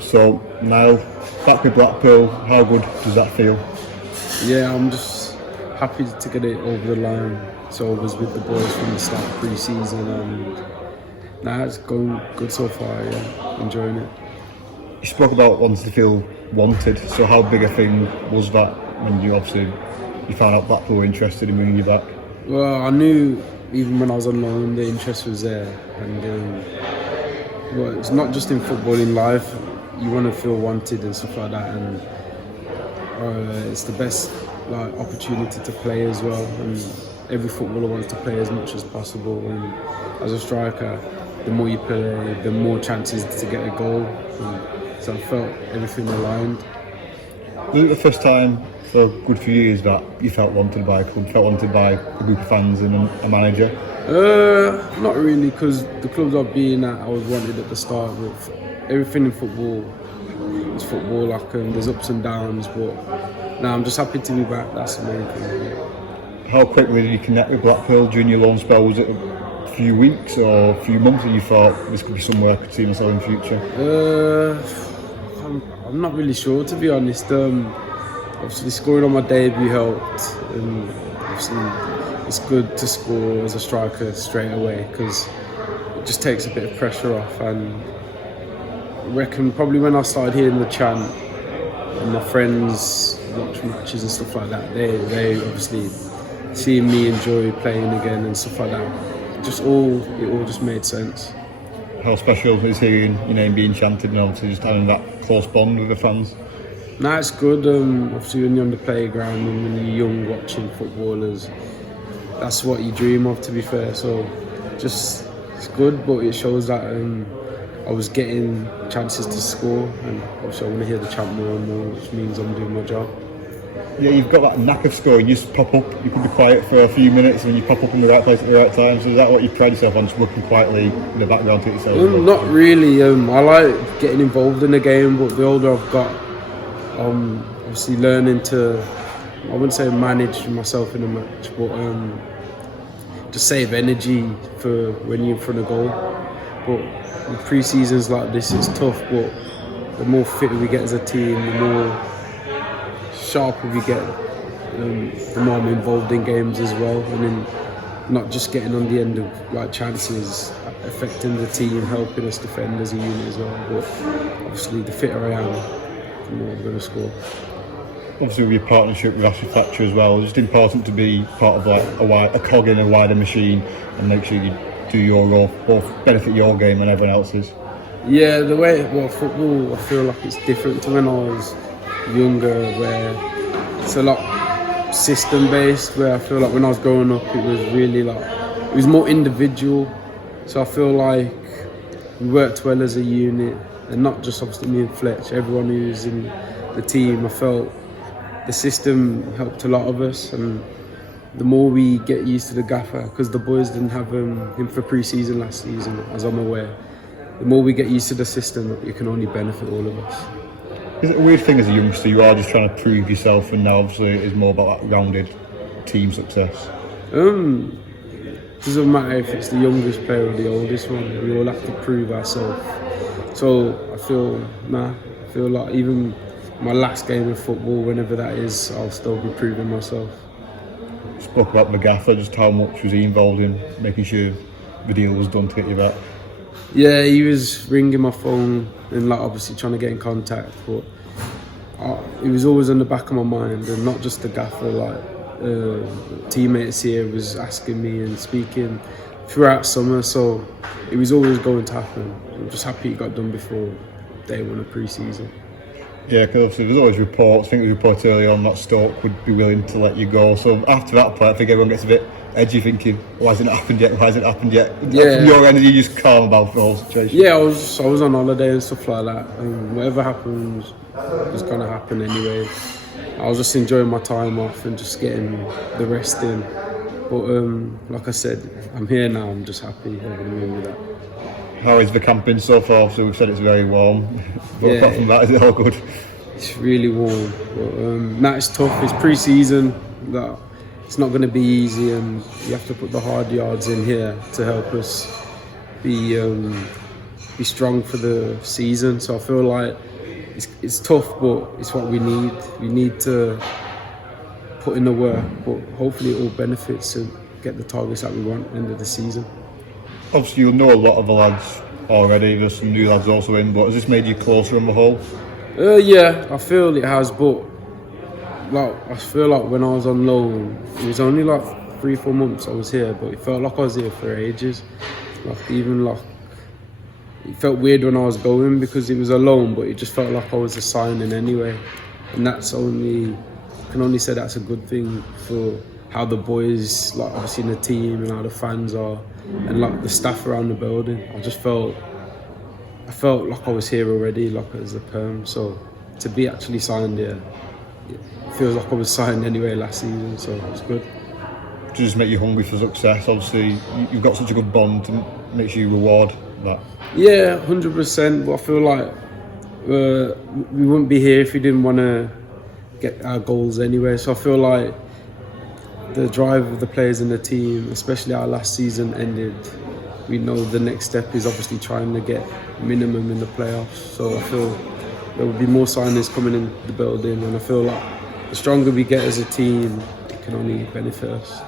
So now, back with Blackpool, how good does that feel? Yeah, I'm just happy to get it over the line. So I was with the boys from the start of pre-season, and now it's going good so far. Yeah, enjoying it. You spoke about wanting to feel wanted, so how big a thing was that when you found out Blackpool were interested in bringing you back? Well, I knew even when I was on loan, the interest was there, and well, it's not just in football, in life. You want to feel wanted and stuff like that, and it's the best opportunity to play as well. And every footballer wants to play as much as possible. And as a striker, the more you play, the more chances to get a goal. And so I felt everything aligned. Was it the first time for a good few years that you felt wanted by a club, felt wanted by a group of fans and a manager? Not really, because the clubs I've been at, I was wanted at the start. But everything in football is football. There's ups and downs, but now I'm just happy to be back. That's the main thing. Yeah. How quickly did you connect with Blackpool during your loan spell? Was it a few weeks or a few months and you thought this could be somewhere I could see myself in the future? I'm not really sure, to be honest. Obviously scoring on my debut helped, and obviously it's good to score as a striker straight away because it just takes a bit of pressure off. And I reckon probably when I started hearing the chant and my friends watch matches and stuff like that, they obviously seeing me enjoy playing again and stuff like that, it all just made sense. How special is hearing your name being chanted and obviously just having that close bond with the fans? Nah, it's good. Obviously when you're on the playground and when you're young watching footballers, that's what you dream of, to be fair. So just it's good, but it shows that I was getting chances to score, and obviously I want to hear the chant more and more, which means I'm doing my job. Yeah, you've got that knack of scoring. You just pop up, you could be quiet for a few minutes and you pop up in the right place at the right time. So is that what you pride yourself on, just working quietly in the background to yourself? Not really. I like getting involved in the game, but the older I've got, obviously learning to, I wouldn't say manage myself in a match, but just save energy for when you're in front of goal. But in pre-seasons like this, it's tough, but the more fitter we get as a team, the more sharper we get, the more I'm involved in games as well, and then not just getting on the end of chances, affecting the team, helping us defend as a unit as well. But obviously the fitter I am, the more I'm going to score. Obviously with your partnership with Ashley Thatcher as well, it's just important to be part of a cog in a wider machine and make sure you do your role, both benefit your game and everyone else's. Yeah, football, I feel like it's different to when I was younger, where it's a lot system based, where I feel like when I was growing up it was really it was more individual. So I feel like we worked well as a unit, and not just obviously me and Fletch, everyone who's in the team. I felt the system helped a lot of us, and the more we get used to the gaffer, because the boys didn't have him for pre-season last season, as I'm aware, the more we get used to the system, it can only benefit all of us. Is it a weird thing as a youngster, you are just trying to prove yourself, and now obviously it's more about that rounded team success? It doesn't matter if it's the youngest player or the oldest one, we all have to prove ourselves. So I feel like even my last game of football, whenever that is, I'll still be proving myself. You spoke about the gaffer, just how much was he involved in making sure the deal was done to get you back? Yeah, he was ringing my phone and obviously trying to get in contact, but it was always on the back of my mind, and not just the gaffer. Teammates here was asking me and speaking throughout summer, so it was always going to happen. I'm just happy it got done before day one of pre-season. Yeah, because obviously there's always reports. I think there was reports early on that Stoke would be willing to let you go. So after that point, I think everyone gets a bit edgy, thinking, "Why hasn't it happened yet? Why hasn't it happened yet?" Yeah. From your end, you just calm about the whole situation. Yeah, I was on holiday and stuff like that, and whatever happens was gonna happen anyway. I was just enjoying my time off and just getting the rest in. But like I said, I'm here now. I'm just happy over the moon with that. How is the camping so far? So we've said it's very warm. But Yeah. apart from that, is it all good? It's really warm. But now it's tough. It's pre-season. It's not going to be easy, and you have to put the hard yards in here to help us be be strong for the season. So I feel like it's tough, but it's what we need. We need to put in the work, but hopefully it all benefits to get the targets that we want at the end of the season. Obviously, you'll know a lot of the lads already. There's some new lads also in, but has this made you closer on the whole? Yeah, I feel it has, but I feel like when I was on loan, it was only like 3-4 months I was here, but it felt like I was here for ages. It felt weird when I was going because it was a loan, but it just felt like I was a signing anyway. And I can only say that's a good thing for how the boys, like obviously in the team and how the fans are, and like the staff around the building. I felt like I was here already, like as a perm. So to be actually signed here, it feels like I was signed anyway last season, so it's good. To just make you hungry for success. Obviously, you've got such a good bond, and makes you reward that. Yeah, 100%. But I feel like we wouldn't be here if we didn't want to get our goals anyway. So I feel like the drive of the players in the team, especially our last season ended, we know the next step is obviously trying to get minimum in the playoffs. So I feel there will be more signings coming in the building, and I feel like the stronger we get as a team, it can only benefit us.